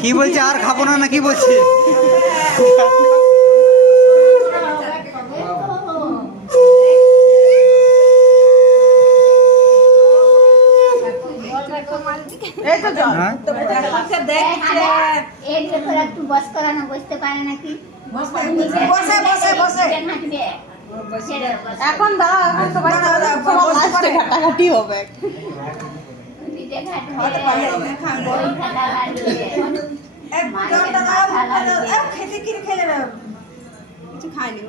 কি বলছে আর খাবো না না কি বলছে? এই তো জল হ্যাঁ? একটু বস করানো বসতে পারে নাকি বসে বসে বসে হাঁটবে এখন দাঁড়া এখন সবাই লাস্টে ঘাটাঘাটি হবে নিজে ঘাটবে বই খাতা ঘাটবে খেতে কি খেলে না কিছু খাইনি